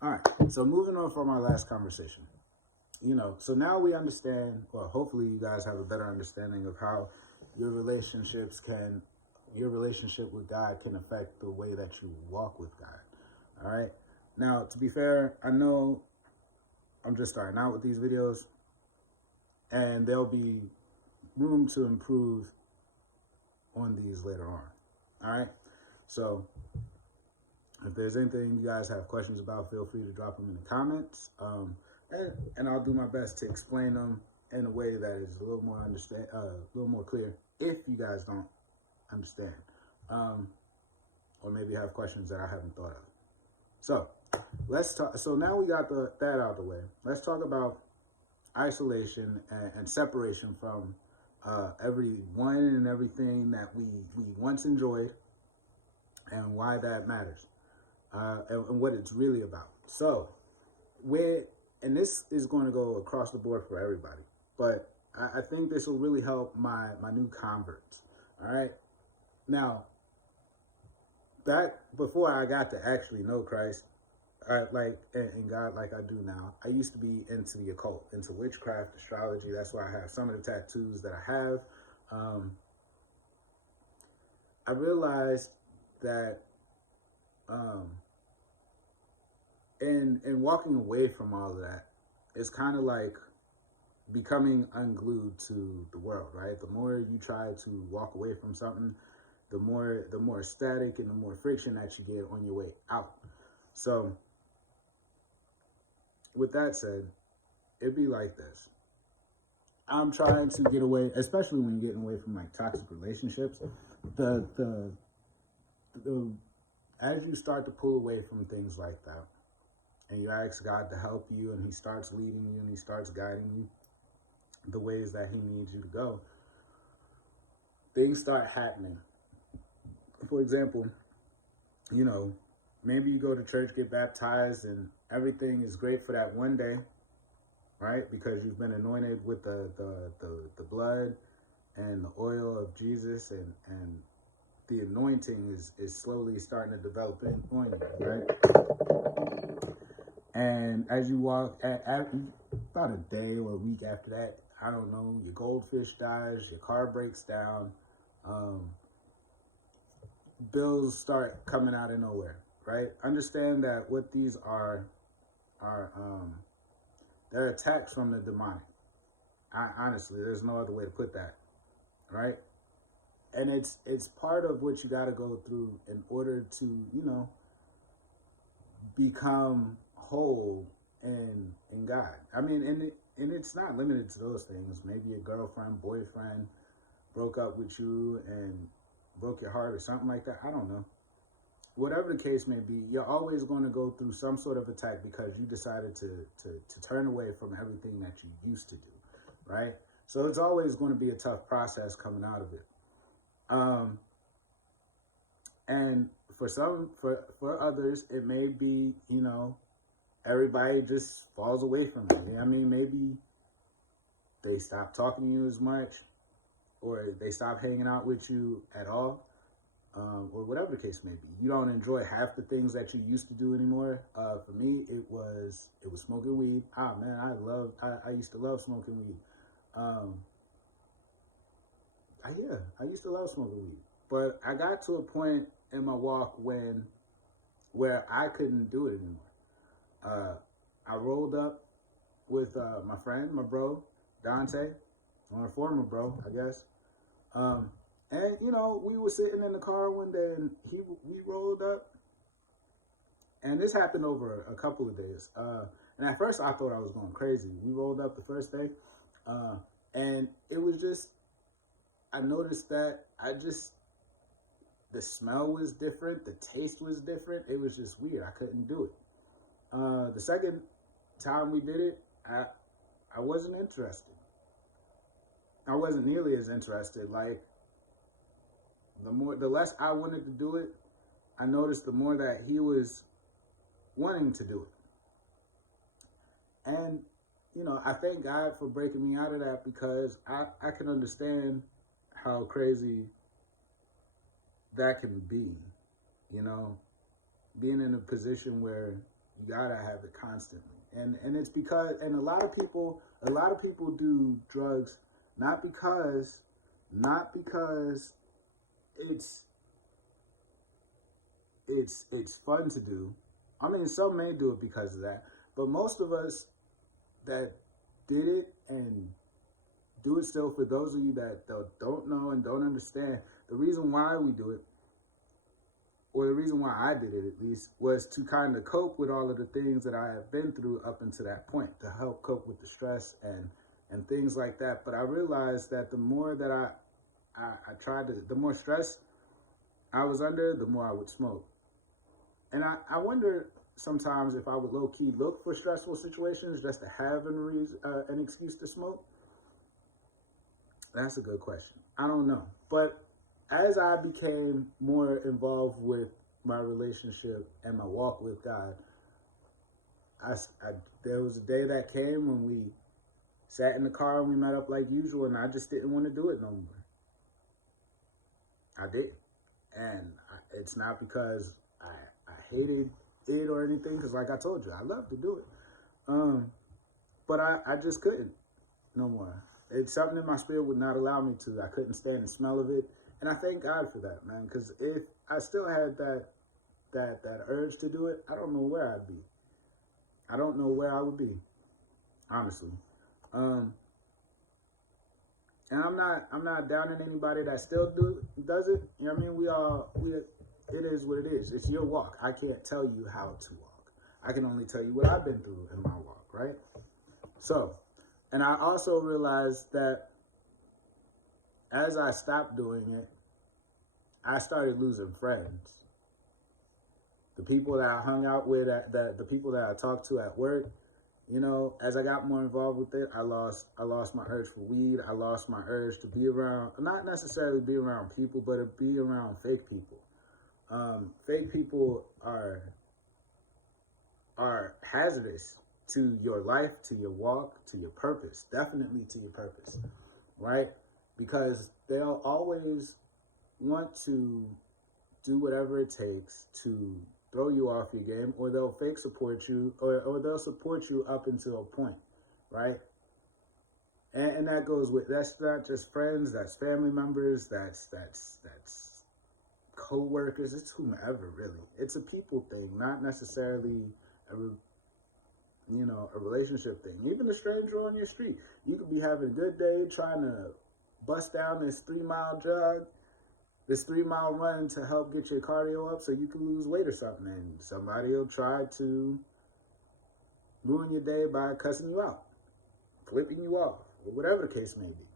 All right. So moving on from our last conversation, so now we understand, or hopefully you guys have a better understanding of how your relationships can, your relationship with God can affect the way that you walk with God. All right. Now, to be fair, I know I'm just starting out with these videos, and there'll be room to improve on these later on. All right. So if there's anything you guys have questions about, feel free to drop them in the comments, and I'll do my best to explain them in a way that is a little more a little more clear. If you guys don't understand, or maybe have questions that I haven't thought of. So let's talk. So now we got that out of the way. Let's talk about isolation and separation from everyone and everything that we once enjoyed, and why that matters, and what it's really about. So, and this is going to go across the board for everybody, but I think this will really help my new converts. All right, now, back before I got to actually know Christ, and God like I do now, I used to be into the occult, into witchcraft, astrology. That's why I have some of the tattoos that I have. I realized that in walking away from all of that, it's kind of like becoming unglued to the world, right? The more you try to walk away from something, the more static and the more friction that you get on your way out. So with that said, it'd be like this. I'm trying to get away, especially when you're getting away from like toxic relationships. The as you start to pull away from things like that, and you ask God to help you, and He starts leading you, and He starts guiding you the ways that He needs you to go, things start happening. For example, maybe you go to church, get baptized, and everything is great for that one day, right? Because you've been anointed with the blood and the oil of Jesus, and the anointing is slowly starting to develop on you, right? And as you walk, at about a day or a week after that, I don't know, your goldfish dies, your car breaks down, bills start coming out of nowhere, right? Understand that what these are they're attacks from the demonic. Honestly, there's no other way to put that, right? And it's part of what you got to go through in order to become whole in God. I mean, and it's not limited to those things. Maybe a girlfriend, boyfriend broke up with you and broke your heart or something like that. I don't know. Whatever the case may be, you're always going to go through some sort of attack because you decided to turn away from everything that you used to do, right? So it's always going to be a tough process coming out of it. And for others, it may be, everybody just falls away from you. I mean, maybe they stop talking to you as much, or they stop hanging out with you at all, or whatever the case may be. You don't enjoy half the things that you used to do anymore. For me, it was smoking weed. Ah, man, I used to love smoking weed. I used to love smoking weed. But I got to a point in my walk where I couldn't do it anymore. I rolled up with my friend, my bro, Dante, or a former bro, I guess. And we were sitting in the car one day, and we rolled up, and this happened over a couple of days. And at first, I thought I was going crazy. We rolled up the first day, and it was just, I noticed that the smell was different, the taste was different. It was just weird. I couldn't do it. The second time we did it, I wasn't interested. I wasn't nearly as interested. Like, the less I wanted to do it, I noticed the more that he was wanting to do it. And, I thank God for breaking me out of that, because I can understand how crazy that can be, being in a position where You gotta have it constantly. And it's because, and a lot of people do drugs not because it's it's fun to do. I mean, some may do it because of that, but most of us that did it and do it still, for those of you that don't know and don't understand, the reason why we do it, or the reason why I did it at least, was to kind of cope with all of the things that I have been through up until that point, to help cope with the stress and things like that. But I realized that the more that I tried to, the more stress I was under, the more I would smoke. And I wonder sometimes if I would low-key look for stressful situations just to have an excuse to smoke. That's a good question. I don't know. But as I became more involved with my relationship and my walk with God, there was a day that came when we sat in the car and we met up like usual, and I just didn't want to do it no more. I did. And it's not because I hated it or anything, because like I told you, I love to do it. But I just couldn't no more. It's something in my spirit would not allow me to. I couldn't stand the smell of it. And I thank God for that, man, because if I still had that urge to do it, I don't know where I'd be. I don't know where I would be, honestly. And I'm not downing anybody that still does it. You know what I mean? It is what it is. It's your walk. I can't tell you how to walk. I can only tell you what I've been through in my walk, right? So, and I also realized that as I stopped doing it, I started losing friends. The people that I hung out with, the people that I talked to at work, you know, as I got more involved with it, I lost my urge for weed. I lost my urge to be around, not necessarily be around people, but to be around fake people. Fake people are hazardous to your life, to your walk, to your purpose, definitely to your purpose, right? Because they'll always want to do whatever it takes to throw you off your game, or they'll fake support you, or they'll support you up until a point, right? And that goes with, that's not just friends, that's family members, that's co-workers, it's whomever, really. It's a people thing, not necessarily a relationship thing. Even a stranger on your street, you could be having a good day trying to bust down this 3-mile jog, this 3-mile run to help get your cardio up so you can lose weight or something, and somebody will try to ruin your day by cussing you out, flipping you off, or whatever the case may be,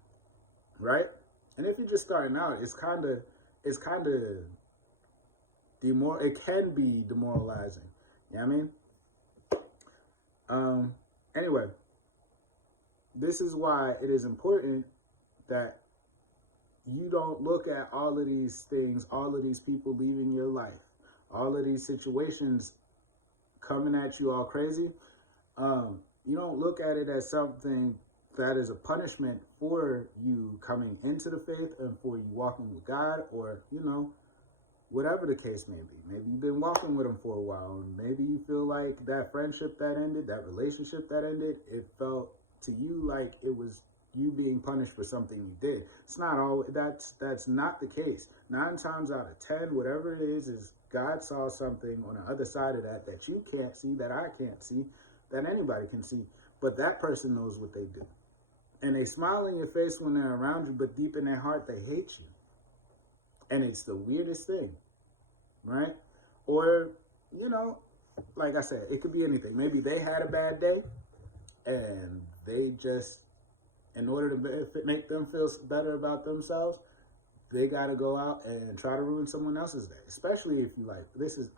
right? And if you're just starting out, it can be demoralizing. You know what I mean? Anyway, this is why it is important that you don't look at all of these things, all of these people leaving your life, all of these situations coming at you all crazy. You don't look at it as something that is a punishment for you coming into the faith and for you walking with God, or, whatever the case may be. Maybe you've been walking with him for a while, and maybe you feel like that friendship that ended, that relationship that ended, it felt to you like it was you being punished for something you did. It's not always, that's not the case. 9 times out of 10, whatever it is God saw something on the other side of that you can't see, that I can't see, that anybody can see, but that person knows what they do. And they smile in your face when they're around you, but deep in their heart, they hate you. And it's the weirdest thing, right? Or, like I said, it could be anything. Maybe they had a bad day and they just, in order to make them feel better about themselves, they got to go out and try to ruin someone else's day. Especially if you I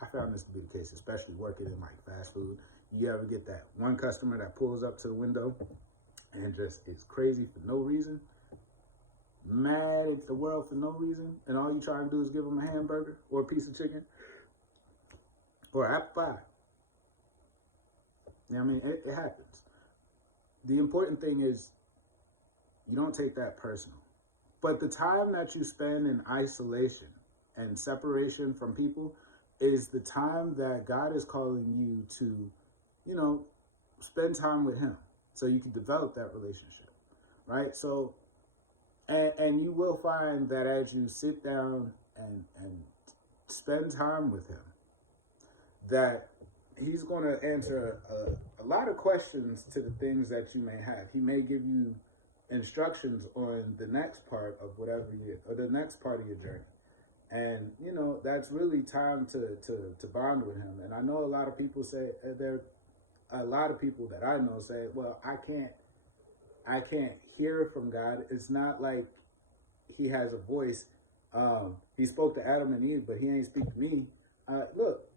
found this to be the case, especially working in fast food. You ever get that one customer that pulls up to the window and just is crazy for no reason, mad at the world for no reason, and all you try to do is give them a hamburger or a piece of chicken or an apple pie. You know what I mean? It happens. The important thing is you don't take that personal. But the time that you spend in isolation and separation from people is the time that God is calling you to you know, spend time with him so you can develop that relationship, right? So, and you will find that as you sit down and spend time with him, that he's going to answer a lot of questions to the things that you may have. He may give you instructions on the next part of whatever you, or the next part of your journey. And that's really time to bond with him. And I know a lot of people say there a lot of people that I know say, well, I can't hear from God. It's not like he has a voice. He spoke to Adam and Eve, but he ain't speak to me. Look.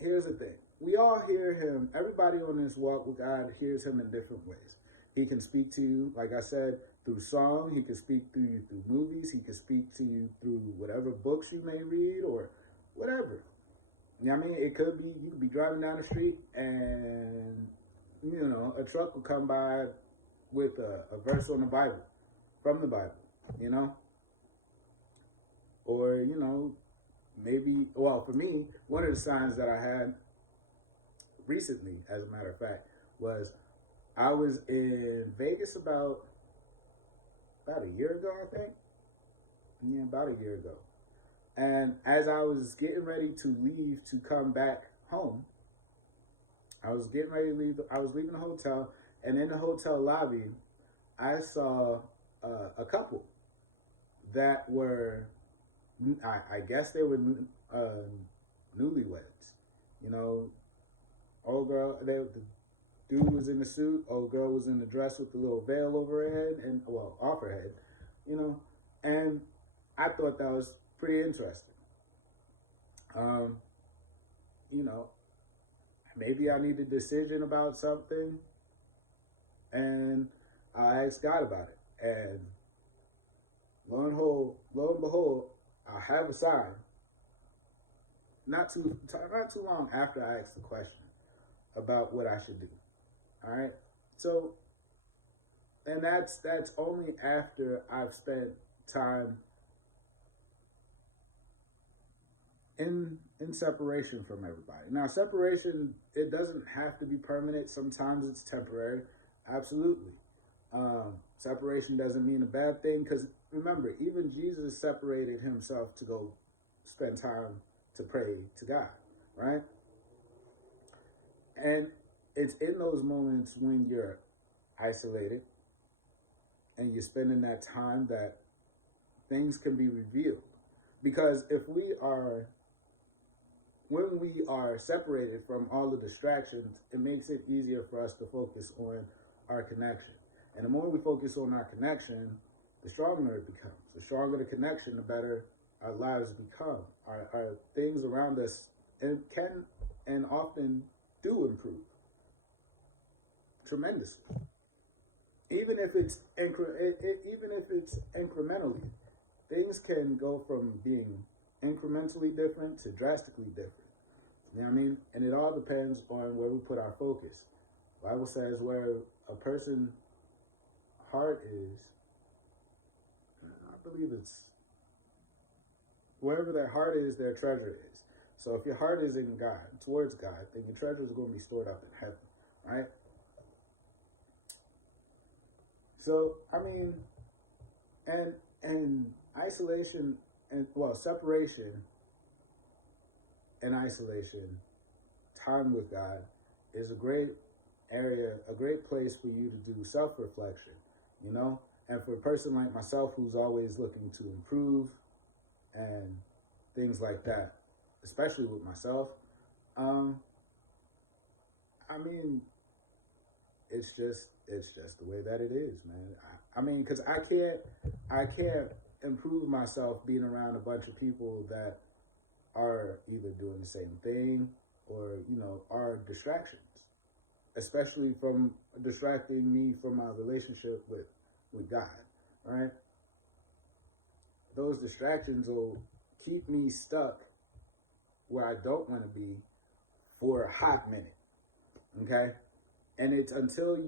Here's the thing. We all hear him. Everybody on this walk with God hears him in different ways. He can speak to you, like I said, through song. He can speak to you through movies. He can speak to you through whatever books you may read or whatever. You know what I mean? It could be, you could be driving down the street and, a truck will come by with a verse on the Bible, from the Bible, Or, maybe, well, for me, one of the signs that I had recently, as a matter of fact, was I was in Vegas about a year ago, I think. Yeah, about a year ago. And as I was getting ready to leave to come back home, I was getting ready to leave. I was leaving the hotel, and in the hotel lobby, I saw a couple that were, I guess they were newlyweds. Old girl, the dude was in the suit. Old girl was in the dress with the little veil over her head, and off her head, And I thought that was pretty interesting. Maybe I need a decision about something, and I asked God about it. And lo and behold, I have a sign. Not too long after I asked the question about what I should do. All right. So, and that's only after I've spent time in separation from everybody. Now, separation, it doesn't have to be permanent. Sometimes it's temporary. Absolutely. Separation doesn't mean a bad thing, because remember, even Jesus separated himself to go spend time to pray to God, right? And it's in those moments when you're isolated and you're spending that time that things can be revealed. Because when we are separated from all the distractions, it makes it easier for us to focus on our connection. And the more we focus on our connection, the stronger it becomes. The stronger the connection, the better our lives become. Our things around us can and often do improve tremendously. Even if it's incrementally, things can go from being incrementally different to drastically different. You know what I mean? And it all depends on where we put our focus. The Bible says where a person's heart is, I believe it's wherever their heart is, their treasure is. So if your heart is in God, towards God, then your treasure is going to be stored up in heaven, right? So, I mean, and isolation and, separation and isolation, time with God is a great area, a great place for you to do self-reflection, And for a person like myself who's always looking to improve and things like that, especially with myself, I mean, it's just the way that it is, man. Because I can't improve myself being around a bunch of people that are either doing the same thing or, are distractions, especially from distracting me from my relationship with God, right? Those distractions will keep me stuck where I don't want to be for a hot minute, okay? And it's until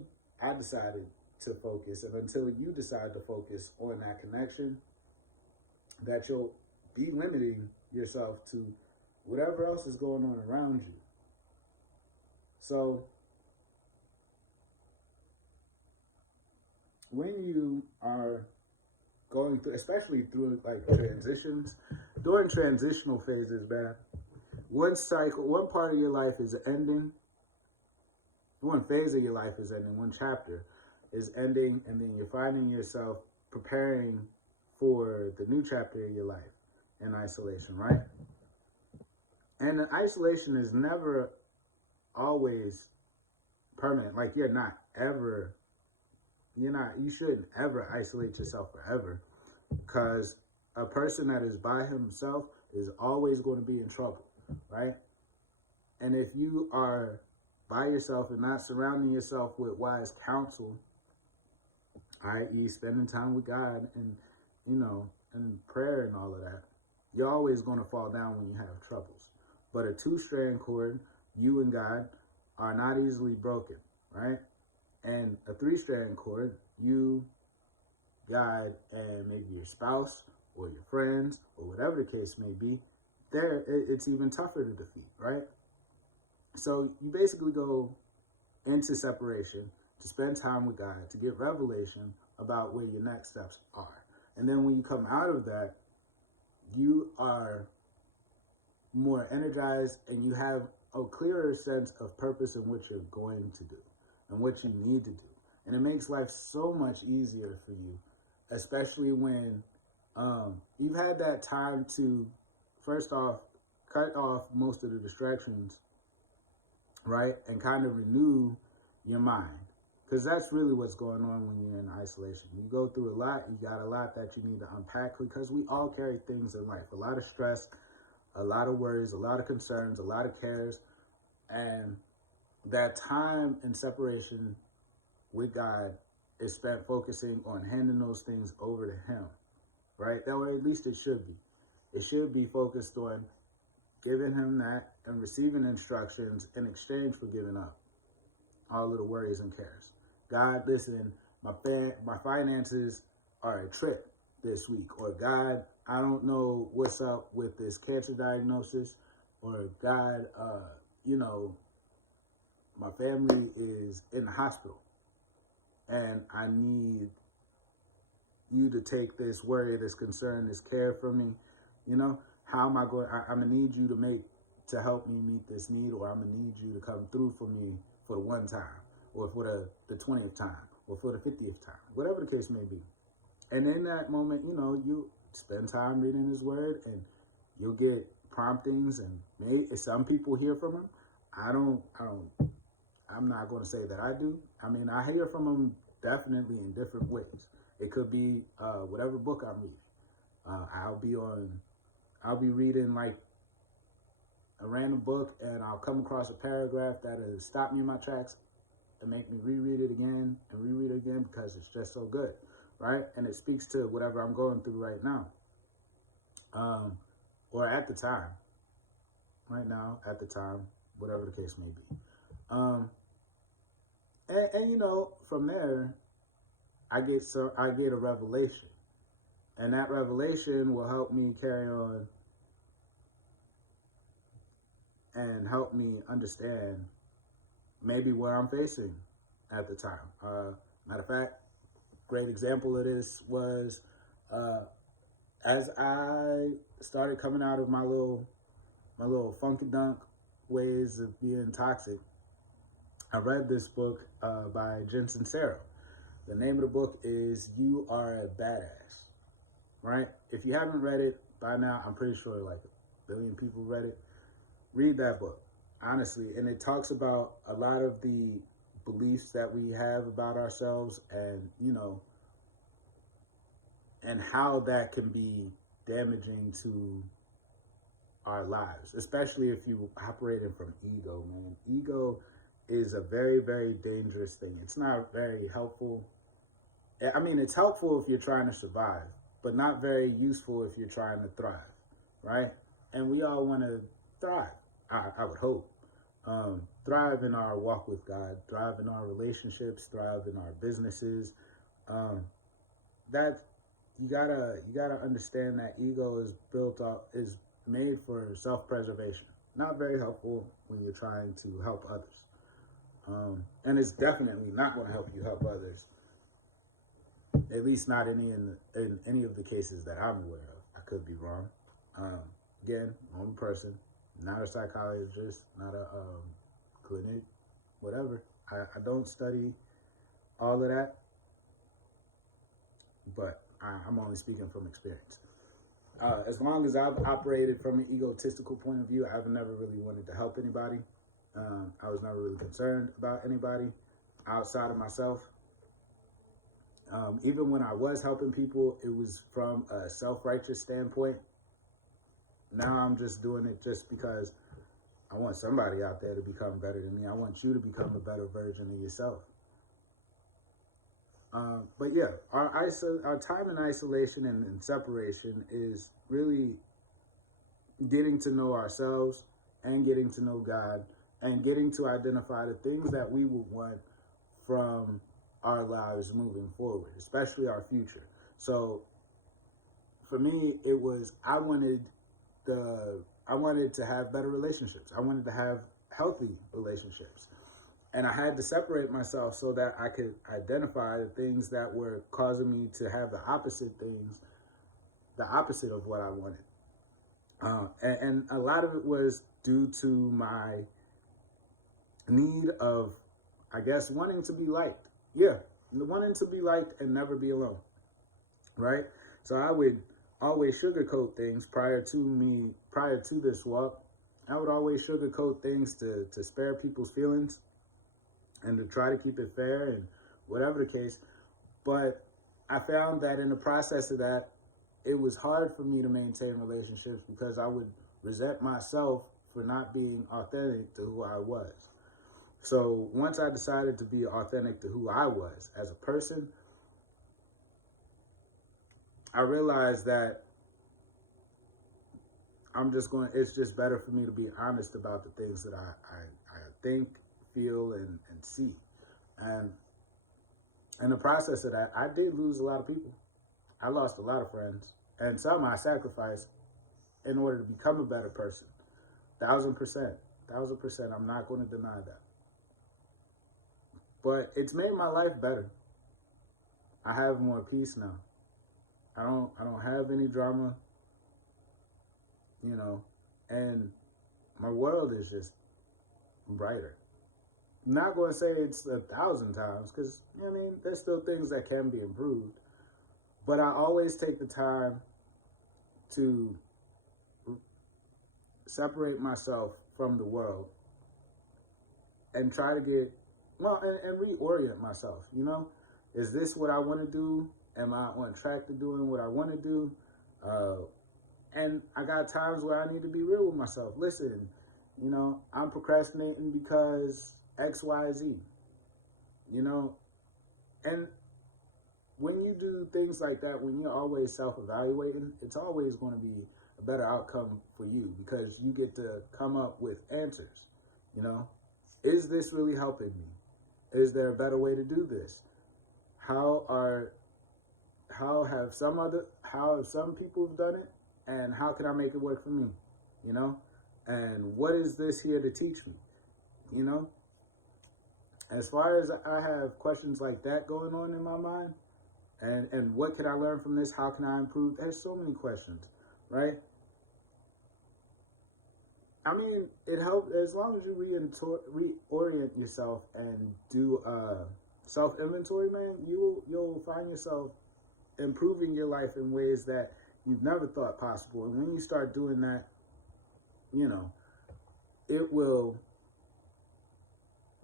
I decided to focus and until you decide to focus on that connection that you'll be limiting yourself to whatever else is going on around you. So when you are going through, especially through like transitions, during transitional phases, man, one part of your life is ending, one phase of your life is ending, one chapter is ending, and then you're finding yourself preparing for the new chapter of your life in isolation, right? And the isolation is never always permanent. Like you shouldn't ever isolate yourself forever, because a person that is by himself is always going to be in trouble, right? And if you are by yourself and not surrounding yourself with wise counsel, i.e., spending time with God and, and prayer and all of that, you're always going to fall down when you have troubles. But a two-strand cord, you and God, are not easily broken, right? And a three-strand cord, you, God, and maybe your spouse or your friends or whatever the case may be, it's even tougher to defeat, right? So you basically go into separation to spend time with God, to get revelation about where your next steps are. And then when you come out of that, you are more energized and you have a clearer sense of purpose in what you're going to do and what you need to do. And it makes life so much easier for you, especially when you've had that time to, first off, cut off most of the distractions, right? And kind of renew your mind. Because that's really what's going on when you're in isolation. You go through a lot, you got a lot that you need to unpack, because we all carry things in life. A lot of stress, a lot of worries, a lot of concerns, a lot of cares. And that time in separation with God is spent focusing on handing those things over to Him, right? That way, at least it should be. It should be focused on giving Him that and receiving instructions in exchange for giving up all of the worries and cares. God, listen, my finances are a trip this week. Or God, I don't know what's up with this cancer diagnosis. Or God, my family is in the hospital and I need you to take this worry, this concern, this care from me. How am I going? I'm gonna need you to help me meet this need, or I'm gonna need you to come through for me for the one time, or for the 20th time, or for the 50th time, whatever the case may be. And in that moment, you spend time reading His Word, and you'll get promptings, and some people hear from Him. I'm not going to say that I do. I mean, I hear from Him definitely in different ways. It could be whatever book I'm reading. I'll be reading like a random book, and I'll come across a paragraph that'll stop me in my tracks and make me reread it again and reread it again, because it's just so good, right? And it speaks to whatever I'm going through right now, or at the time, whatever the case may be. From there, I get a revelation, and that revelation will help me carry on and help me understand maybe what I'm facing at the time. Matter of fact, great example of this was as I started coming out of my little funky dunk ways of being toxic. I read this book by Jen Sincero. The name of the book is You Are a Badass, right? If you haven't read it by now, I'm pretty sure like a billion people read it. Read that book, honestly. And it talks about a lot of the beliefs that we have about ourselves, and, and how that can be damaging to our lives, especially if you operating from ego, man. Ego is a very, very dangerous thing. It's not very helpful. I mean, it's helpful if you're trying to survive, but not very useful if you're trying to thrive, right? And we all want to thrive, I would hope. Thrive in our walk with God, thrive in our relationships, thrive in our businesses. That you gotta understand that ego is made for self-preservation. Not very helpful when you're trying to help others. And it's definitely not going to help you help others. At least not in any of the cases that I'm aware of. I could be wrong. Um, Again, I'm a person, not a psychologist, not a clinic, whatever. I don't study all of that, but I'm only speaking from experience. As long as I've operated from an egotistical point of view, I've never really wanted to help anybody. I was never really concerned about anybody outside of myself. Even when I was helping people, it was from a self-righteous standpoint. Now I'm just doing it just because I want somebody out there to become better than me. I want you to become a better version of yourself. But yeah, our time in isolation and separation is really getting to know ourselves and getting to know God and getting to identify the things that we would want from our lives moving forward, especially our future. So for me, it was I wanted to have better relationships. I wanted to have healthy relationships. And I had to separate myself so that I could identify the things that were causing me to have the opposite of what I wanted. And a lot of it was due to my need of, I guess, wanting to be liked. Yeah, wanting to be liked and never be alone, right? So I would always sugarcoat things prior to this walk. I would always sugarcoat things to spare people's feelings and to try to keep it fair and whatever the case. But I found that in the process of that, it was hard for me to maintain relationships because I would resent myself for not being authentic to who I was. So once I decided to be authentic to who I was as a person, I realized that it's just better for me to be honest about the things that I think, feel, and see. And in the process of that, I did lose a lot of people. I lost a lot of friends. And some I sacrificed in order to become a better person. 1,000%. 1,000%. I'm not going to deny that. But it's made my life better. I have more peace now. I don't have any drama, and my world is just brighter. I'm not going to say it's 1,000 times because, there's still things that can be improved. But I always take the time to separate myself from the world and try to get, and reorient myself, Is this what I want to do? Am I on track to doing what I want to do? And I got times where I need to be real with myself. Listen, I'm procrastinating because X, Y, Z, and when you do things like that, when you're always self-evaluating, it's always going to be a better outcome for you because you get to come up with answers, Is this really helping me? Is there a better way to do this? How have some people have done it, and how can I make it work for me? And what is this here to teach me? As far as I have questions like that going on in my mind, and what can I learn from this? How can I improve? There's so many questions, right? It helps as long as you reorient yourself and do self-inventory, man. You'll find yourself improving your life in ways that you've never thought possible. And when you start doing that, it will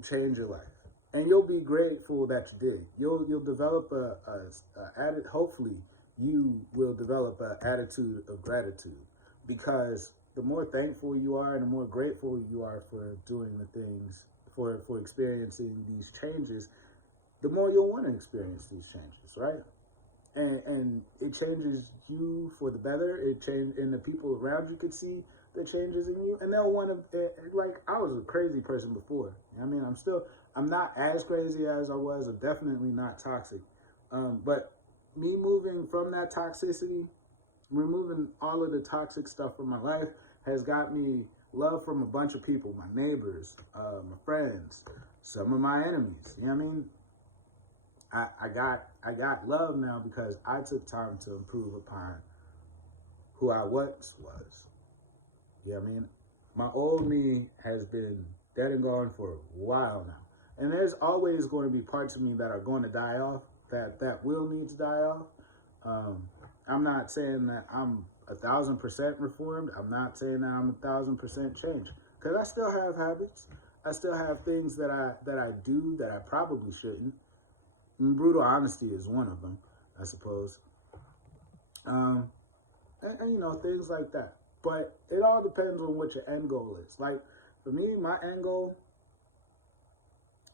change your life. And you'll be grateful that you did. You'll develop hopefully you will develop an attitude of gratitude, because the more thankful you are and the more grateful you are for doing the things, for experiencing these changes, the more you'll want to experience these changes, right? And it changes you for the better. And the people around you could see the changes in you, and they'll want to, I was a crazy person before. I'm not as crazy as I was. I'm definitely not toxic. But me moving from that toxicity, removing all of the toxic stuff from my life has got me love from a bunch of people, my neighbors, my friends, some of my enemies. You know what I mean? I got love now because I took time to improve upon who I once was. You know what I mean? My old me has been dead and gone for a while now. And there's always going to be parts of me that are going to die off, that will need to die off. I'm not saying that I'm 1,000% reformed. I'm not saying that I'm 1,000% changed, because I still have habits. I still have things that I do that I probably shouldn't. And brutal honesty is one of them, I suppose. And you know, things like that. But it all depends on what your end goal is. Like, for me, my end goal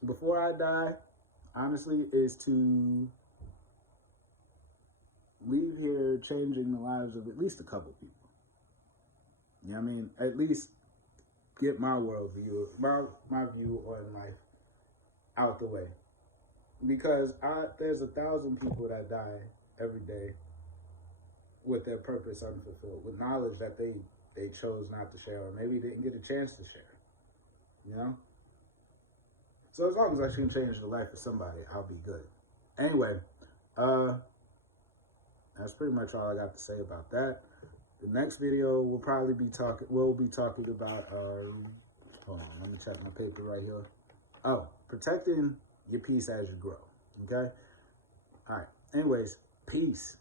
before I die, honestly, is to leave here changing the lives of at least a couple people. You know what I mean? At least get my worldview, my view on life out the way. Because there's 1,000 people that die every day with their purpose unfulfilled, with knowledge that they chose not to share, or maybe didn't get a chance to share. You know? So as long as I can change the life of somebody, I'll be good. Anyway, that's pretty much all I got to say about that. The next video we'll be talking about hold on, let me check my paper right here. Oh, protecting your peace as you grow. Okay? All right. Anyways, peace.